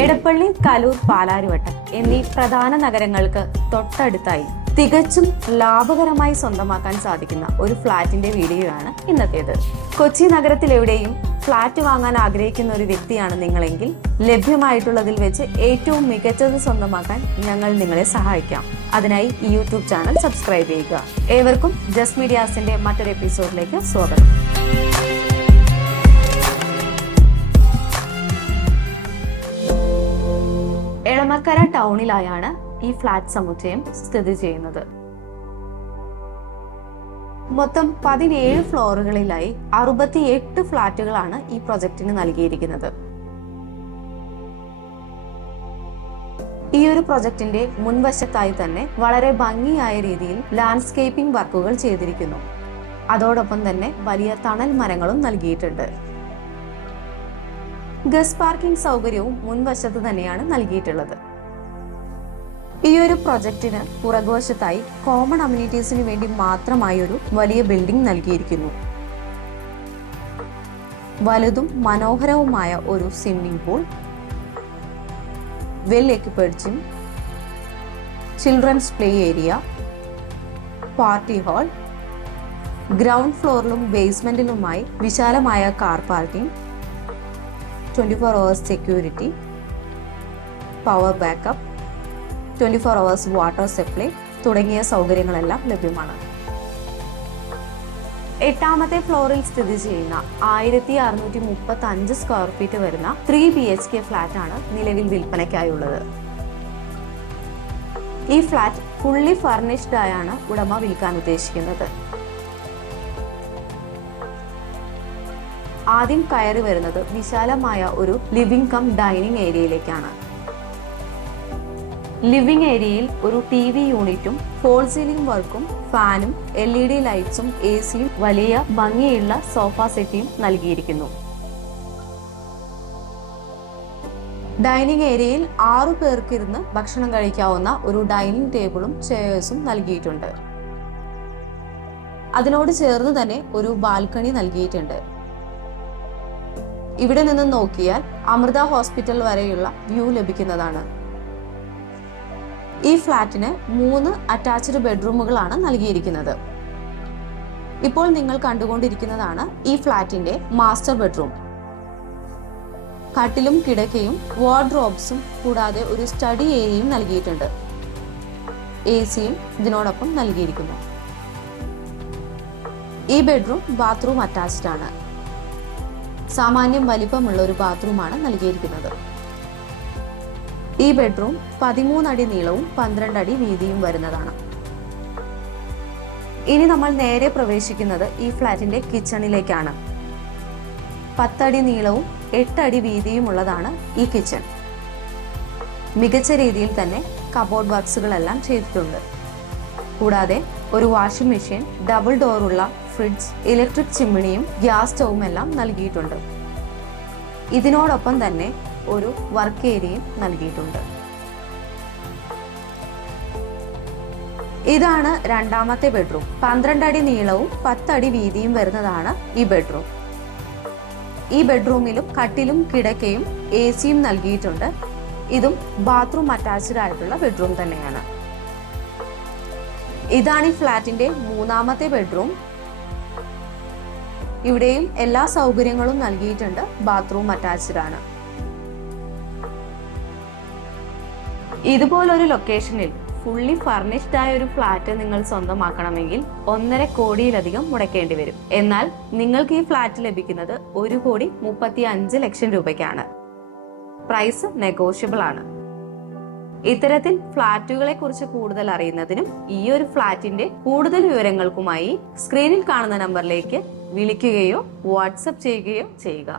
എടപ്പള്ളി കലൂർ പാലാരിവട്ടം എന്നീ പ്രധാന നഗരങ്ങൾക്ക് തൊട്ടടുത്തായി തികച്ചും ലാഭകരമായി സ്വന്തമാക്കാൻ സാധിക്കുന്ന ഒരു ഫ്ളാറ്റിന്റെ വീഡിയോയാണ് ഇന്നത്തേത്. കൊച്ചി നഗരത്തിലെവിടെയും ഫ്ളാറ്റ് വാങ്ങാൻ ആഗ്രഹിക്കുന്ന ഒരു വ്യക്തിയാണ് നിങ്ങളെങ്കിൽ ലഭ്യമായിട്ടുള്ളതിൽ വെച്ച് ഏറ്റവും മികച്ചത് സ്വന്തമാക്കാൻ ഞങ്ങൾ നിങ്ങളെ സഹായിക്കാം. അതിനായി ഈ യൂട്യൂബ് ചാനൽ സബ്സ്ക്രൈബ് ചെയ്യുക. ഏവർക്കും ജസ്റ്റ് മീഡിയാസിന്റെ മറ്റൊരു എപ്പിസോഡിലേക്ക് സ്വാഗതം. എളമക്കര ടൗണിലായാണ് ഈ ഫ്ലാറ്റ് സമുച്ചയം സ്ഥിതി ചെയ്യുന്നത്. മൊത്തം പതിനേഴ് ഫ്ലോറുകളിലായി അറുപത്തിയെട്ട് ഫ്ലാറ്റുകളാണ് ഈ പ്രൊജക്ടിന് നൽകിയിരിക്കുന്നത്. ഈ ഒരു പ്രൊജക്ടിന്റെ മുൻവശത്തായി തന്നെ വളരെ ഭംഗിയായ രീതിയിൽ ലാൻഡ്സ്കേപ്പിംഗ് വർക്കുകൾ ചെയ്തിരിക്കുന്നു. അതോടൊപ്പം തന്നെ വലിയ തണൽ മരങ്ങളും നൽകിയിട്ടുണ്ട്. ഗസ് പാർക്കിംഗ് സൗകര്യവും മുൻവശത്ത് തന്നെയാണ് നൽകിയിട്ടുള്ളത്. ഈ ഒരു പ്രൊജക്ടിന് പുറകുവശത്തായി കോമൺ അമ്യൂണിറ്റീസിന് വേണ്ടി മാത്രമായി ഒരു വലിയ ബിൽഡിംഗ് നൽകിയിരിക്കുന്നു. വലുതും മനോഹരവുമായ ഒരു swimming pool well equipped gym children's play area party hall ground ഫ്ലോറിലും ബേസ്മെന്റിലുമായി വിശാലമായ car parking twenty four hours security power backup twenty four hours water supply തുടങ്ങിയ സൗകര്യങ്ങളെല്ലാം ലഭ്യമാണ്. എട്ടാമത്തെ ഫ്ലോറിൽ സ്ഥിതി ചെയ്യുന്ന ആയിരത്തി അറുന്നൂറ്റി മുപ്പത്തി അഞ്ച് സ്ക്വയർ ഫീറ്റ് വരുന്ന three B H K flat ആണ് നിലവിൽ വിൽപ്പനയ്ക്കായുള്ളത്. ഈ ഫ്ലാറ്റ് ഫുള്ളി ഫർണിഷ്ഡ് ആയാണ് ഉടമ വിൽക്കാൻ ഉദ്ദേശിക്കുന്നത്. ആദ്യം കയറി വരുന്നത് വിശാലമായ ഒരു ലിവിംഗ് കം ഡൈനിങ് ഏരിയയിലേക്കാണ്. ലിവിംഗ് ഏരിയയിൽ ഒരു ടി വി യൂണിറ്റും ഫോൾ സീലിംഗ് വർക്കും ഫാനും എൽ ഇ ഡി ലൈറ്റ്സും എ സിയും വലിയ ഭംഗിയുള്ള സോഫ സെറ്റിയും നൽകിയിരിക്കുന്നു. ഡൈനിങ് ഏരിയയിൽ ആറു പേർക്ക് പേർക്കിരുന്ന് ഭക്ഷണം കഴിക്കാവുന്ന ഒരു ഡൈനിങ് ടേബിളും ചെയേഴ്സും നൽകിയിട്ടുണ്ട്. അതിനോട് ചേർന്ന് തന്നെ ഒരു ബാൽക്കണി നൽകിയിട്ടുണ്ട്. ഇവിടെ നിന്ന് നോക്കിയാൽ അമൃത ഹോസ്പിറ്റൽ വരെയുള്ള വ്യൂ ലഭിക്കുന്നതാണ്. ഈ ഫ്ലാറ്റിന് മൂന്ന് അറ്റാച്ച്ഡ് ബെഡ്റൂമുകളാണ് നൽകിയിരിക്കുന്നത്. ഇപ്പോൾ നിങ്ങൾ കണ്ടുകൊണ്ടിരിക്കുന്നതാണ് ഈ ഫ്ലാറ്റിന്റെ മാസ്റ്റർ ബെഡ്റൂം. കട്ടിലും കിടക്കയും വാർഡ്രോബ്സും കൂടാതെ ഒരു സ്റ്റഡി ഏരിയയും നൽകിയിട്ടുണ്ട്. എ സിയും ഇതിനോടൊപ്പം നൽകിയിരിക്കുന്നു. ഈ ബെഡ്റൂം ബാത്റൂം അറ്റാച്ച്ഡ് ആണ്. സാമാന്യം വലിപ്പമുള്ള ഒരു ബാത്റൂമാണ് നൽകിയിരിക്കുന്നത്. ഈ ബെഡ്റൂം പതിമൂന്നടി നീളവും പന്ത്രണ്ട് അടി വീതിയും വരുന്നതാണ്. ഇനി നമ്മൾ നേരെ പ്രവേശിക്കുന്നത് ഈ ഫ്ലാറ്റിന്റെ കിച്ചണിലേക്കാണ്. പത്തടി നീളവും എട്ടടി വീതിയും ഉള്ളതാണ് ഈ കിച്ചൺ. മികച്ച രീതിയിൽ തന്നെ കബോർഡ് വർക്ക്സുകളെല്ലാം ചെയ്തിട്ടുണ്ട്. കൂടാതെ ഒരു വാഷിംഗ് മെഷീൻ ഡബിൾ ഡോറുള്ള ഫ്രിഡ്ജ് ഇലക്ട്രിക് ചിമ്മിണിയും ഗ്യാസ് സ്റ്റൗവും എല്ലാം നൽകിയിട്ടുണ്ട്. ഇതിനോടൊപ്പം തന്നെ ഒരു വർക്ക് ഏരിയയും നൽകിയിട്ടുണ്ട്. ഇതാണ് രണ്ടാമത്തെ ബെഡ്റൂം. പന്ത്രണ്ട് അടി നീളവും പത്തടി വീതിയും വരുന്നതാണ് ഈ ബെഡ്റൂം. ഈ ബെഡ്റൂമിലും കട്ടിലും കിടക്കയും എ സിയും നൽകിയിട്ടുണ്ട്. ഇതും ബാത്റൂം അറ്റാച്ച്ഡ് ആയിട്ടുള്ള ബെഡ്റൂം തന്നെയാണ്. ഇതാണ് ഈ ഫ്ലാറ്റിന്റെ മൂന്നാമത്തെ ബെഡ്റൂം. ഇവിടെയും എല്ലാ സൗകര്യങ്ങളും നൽകിയിട്ടുണ്ട്. ബാത്റൂം അറ്റാച്ച്ഡ് ആണ്. ഇതുപോലൊരു ലൊക്കേഷനിൽ ഫുള്ളി ഫർണിഷ്ഡ് ആയ ഒരു ഫ്ലാറ്റ് നിങ്ങൾ സ്വന്തമാക്കണമെങ്കിൽ ഒന്നര കോടിയിലധികം മുടക്കേണ്ടി വരും. എന്നാൽ നിങ്ങൾക്ക് ഈ ഫ്ലാറ്റ് ലഭിക്കുന്നത് ഒരു കോടി മുപ്പത്തി അഞ്ച് ലക്ഷം രൂപയ്ക്കാണ്. പ്രൈസ് നെഗോഷ്യബിൾ ആണ്. ഇത്തരത്തിൽ ഫ്ളാറ്റുകളെ കുറിച്ച് കൂടുതൽ അറിയുന്നതിനും ഈ ഒരു ഫ്ളാറ്റിന്റെ കൂടുതൽ വിവരങ്ങൾക്കുമായി സ്ക്രീനിൽ കാണുന്ന നമ്പറിലേക്ക് വിളിക്കുകയോ വാട്സപ്പ് ചെയ്യുകയോ ചെയ്യുക